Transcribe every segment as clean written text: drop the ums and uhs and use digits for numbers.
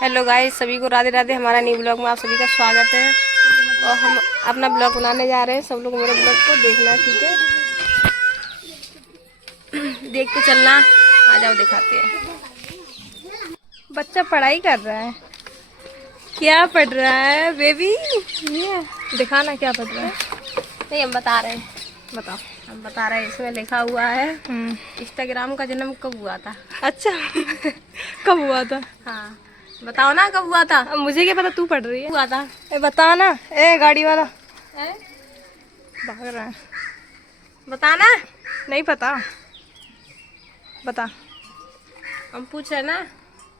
Hello guys, सभी को राधे राधे। हमारा न्यू ब्लॉग में आप सभी का स्वागत है। और हम अपना ब्लॉग बनाने जा रहे हैं। सब लोग मेरे ब्लॉग को देखना, ठीक है? देखते चलना। आ जाओ, दिखाते हैं। बच्चा पढ़ाई कर रहा है। क्या पढ़ रहा है बेबी? ये दिखाना क्या पढ़ रहा है। नहीं, हम बता रहे हैं। बताओ। हम बता रहे हैं, इसमें लिखा हुआ है इंस्टाग्राम का जन्म कब हुआ था। अच्छा कब हुआ था? हाँ, बताओ ना कब हुआ था। मुझे क्या पता, तू पढ़ रही है। हुआ था। बता ना। गाड़ी वाला भाग रहा है। बताना। नहीं पता। बता। हम पूछ रहे ना,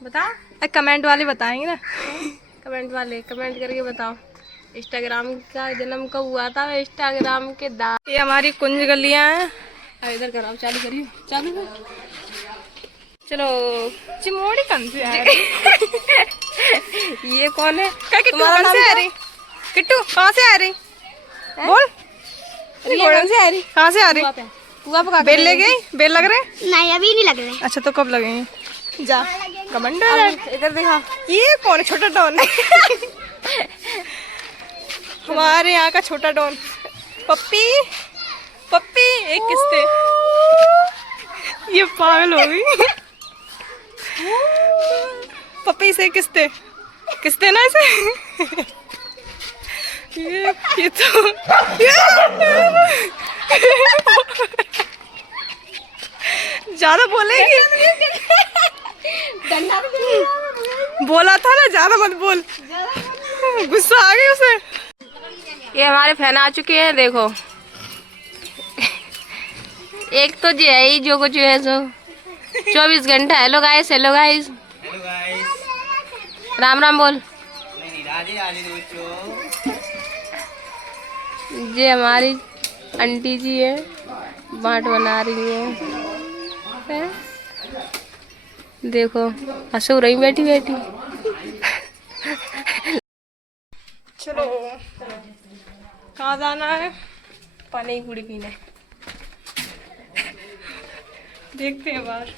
बता। कमेंट वाले बताएंगे ना। कमेंट वाले कमेंट करके बताओ इंस्टाग्राम का जन्म कब हुआ था। इंस्टाग्राम के ये हमारी कुंज गलियां हैं। अब इधर कराओ, चालू करिए, चालू कर। चलो। चिमोड़ी कौन सी है? ये कौन है? तुम्हारा नाम क्या है? किट्टू कहाँ से आ रही? बोल। कौन से आ रही? कहाँ से आ रही? बेल ले गई? बेल लग रहे? नहीं, अभी नहीं लग रहे। अच्छा, तो कब लगेंगे? जा कमंडर, इधर देखा। ये कौन है? छोटा डॉन। हमारे यहाँ का छोटा डॉन। पप्पी पप्पी एक किस्ते। ये पागल हो गई। पप्पी से किस्ते किस्ते ना इसे। ये तो ज्यादा बोलेगी। बोला था ना ज्यादा मत बोल। गुस्सा आ गई उसे। ये हमारे फैन आ चुके हैं, देखो। एक तो जो है ही, जो कुछ है सो 24 घंटा। Hello guys, hello guys, Ram Ram बोल। ये हमारी आंटी जी है, बाट बना रही है। देखो हंसू रही बैठी बैठी। चलो, कहाँ जाना है? पानी की पूड़ी पीने। देखते हैं बाहर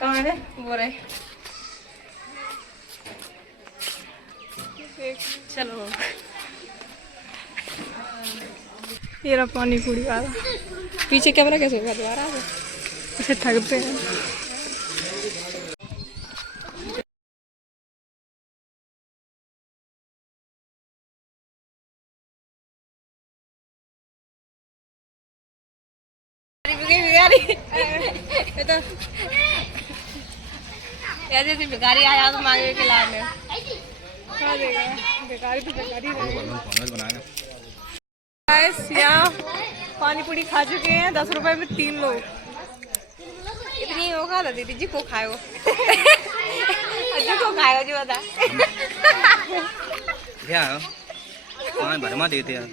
कहाँ है। वो रहे। चलो, ये रहा पानी पूड़ी वाला। पीछे कैमरा कैसे होगा दोबारा? इसे ठगते हैं। ऐसे भिखारी आया तो मांगे के लाने। क्या देगा? भिखारी तो भिखारी रहेगा। यहाँ पानी पूरी खा चुके हैं। 10 रुपए में 3 लोग। इतनी होगा ना दीदी जी को खाएगा। जी को खाएगा जी, बता। क्या पानी भरमा देते यार।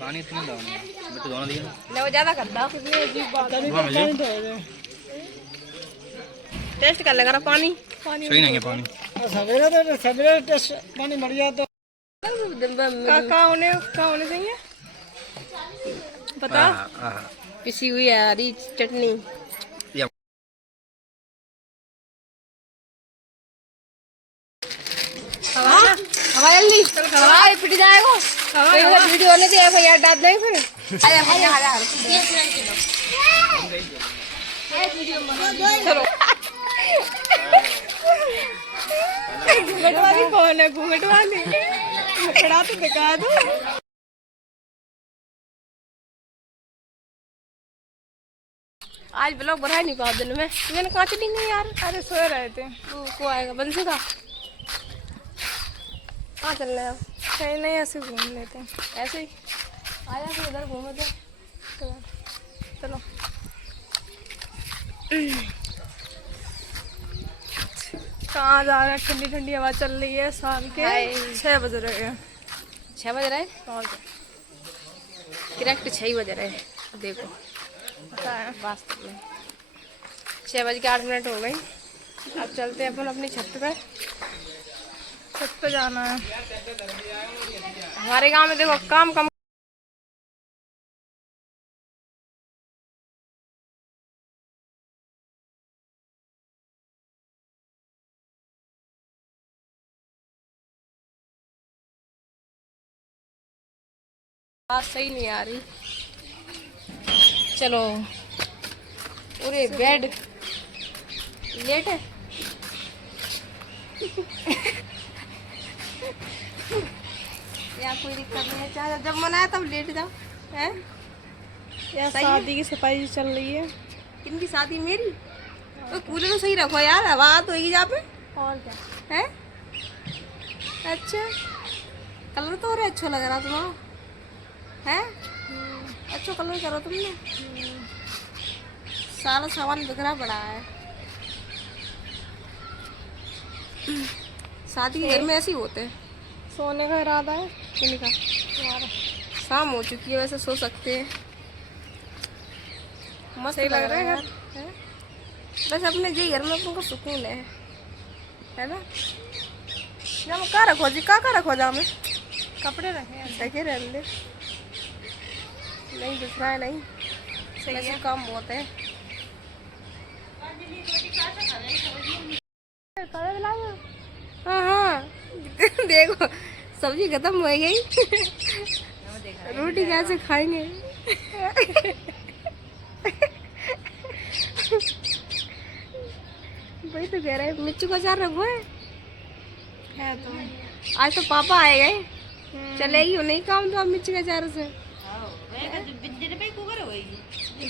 पानी इतना डालना मैं तो दोनों दिया ना, वो ज्यादा करता। कितनी अजीब बात है। टेस्ट कर लेगा ना पानी। सही नहीं है पानी। सवेरे पानी बढ़िया। तो कहाँ होने चाहिए पता? पिसी हुई है हरी चटनी। हवा जल्दी हवा पिट जाएगा। वीडियो होने से यार डाल देंगे फिर। चलो। घूंघट वाली कौन है? घूंघट वाली खड़ा तो दिखा दो। आज ब्लॉग बढ़ा नहीं पाओ दिन में। मैंने कहाँ चली गई यार? अरे सो रहे थे। को आएगा बंसी का? कहाँ चल रहे हैं? कहीं नहीं, ऐसे घूम लेते हैं। ऐसे ही आया फिर इधर घूमे थे। चलो। कहाँ जा रहे हैं? ठंडी ठंडी हवा चल रही है। शाम के 6 बज रहे हैं। 6 बज रहे हैं और करेक्ट 6 बज रहे हैं। देखो पता है वास्तव में 6:08 हो गई। अब चलते हैं अपन अपनी छत पे। छत पे जाना है। हमारे गांव में देखो काम कम आवाज सही नहीं आ रही। चलो। अरे बेड लेट है। या कोई दिक्कत नहीं है, चाहे जब मन आया तब लेट जाओ। है या सही शादी की सफाई चल रही है। किनकी शादी? मेरी। तो कूलर तो सही रखो यार, हवा तो होगी जहाँ पे। और क्या है? अच्छा, कलर तो और अच्छा लग रहा तुम्हारा है। अच्छा कलर करो तुमने। सारा सामान बिखरा पड़ा है। शादी के घर में ऐसे ही होते हैं। सोने का इरादा है किनका? शाम हो चुकी है, वैसे सो सकते हैं। मस्त सही लग रहा है यार। है? बस अपने जी घर में अपन को सुकून है ना। जब कहाँ रखो जी, कहाँ रखो जा में कपड़े रखे हैं। देखे रहने दे। नहीं दिख रहा है। नहीं सही है, काम बहुत है। हाँ हाँ देखो सब्जी खत्म हो गई। रोटी कैसे खाएंगे? वही तो कह रहे हैं, मिर्ची का अचार रखो है तो आज तो पापा आए गए। चलेगी नहीं काम तो आप मिर्ची का अचार से।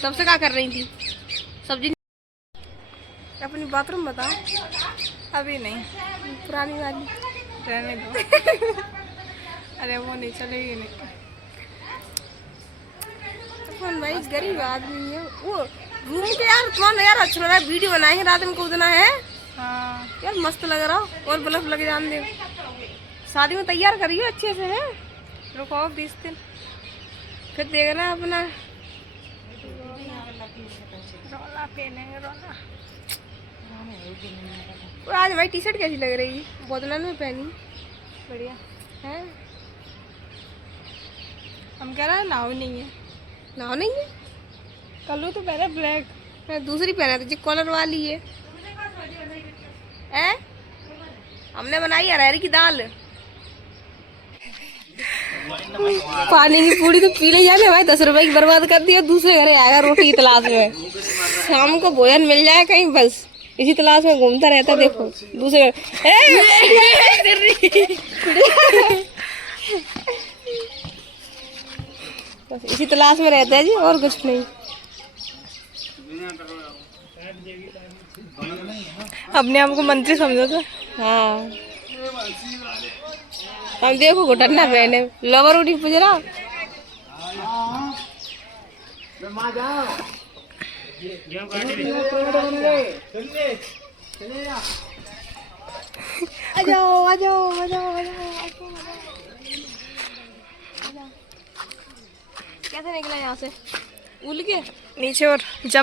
तब से क्या कर रही थी? सब्जी। अपनी बाथरूम बताओ। अभी नहीं, पुरानी वाली रहने दो। अरे वो नहीं चलेगी नहीं। अपन भाई गरीब आदमी है। वो रूम के यार तुम्हारा यार अच्छा लग रहा है। वीडियो बनाएंगे रात में कूदना है हाँ यार, मस्त लग रहा हो। और बल्ब लगे जान दे। शादी में तैयार करियो अच्छे से है। रुको 20 दिन फिर देखना अपना। रोला पहनेंगे रोला। और आज भाई टी शर्ट कैसी लग रही है? बोतलन में पहनी बढ़िया है। हम कह रहे हैं नाव नहीं है। ना नहीं है, कल्लू तो पहले ब्लैक। मैं दूसरी पहना थी जो कॉलर वाली है। हैं? हमने बनाई है अरहर की दाल। पानी की पूरी तो पी ले जाने भाई, 10 रुपए की बर्बाद कर दी और दूसरे घरे आएगा रोटी की तलाश में। शाम को भोजन मिल जाए कहीं, बस इसी तलाश में घूमता रहता। देखो दूसरे बस इसी तलाश में रहता है जी, और कुछ नहीं। अपने आप को मंत्री समझो तो। हाँ हम देखो घुटना पहने लोवर उठी पुजरा। आ जाओ आ जाओ आ जाओ आ जाओ। कैसे निकला यहाँ से? उल के नीचे और जम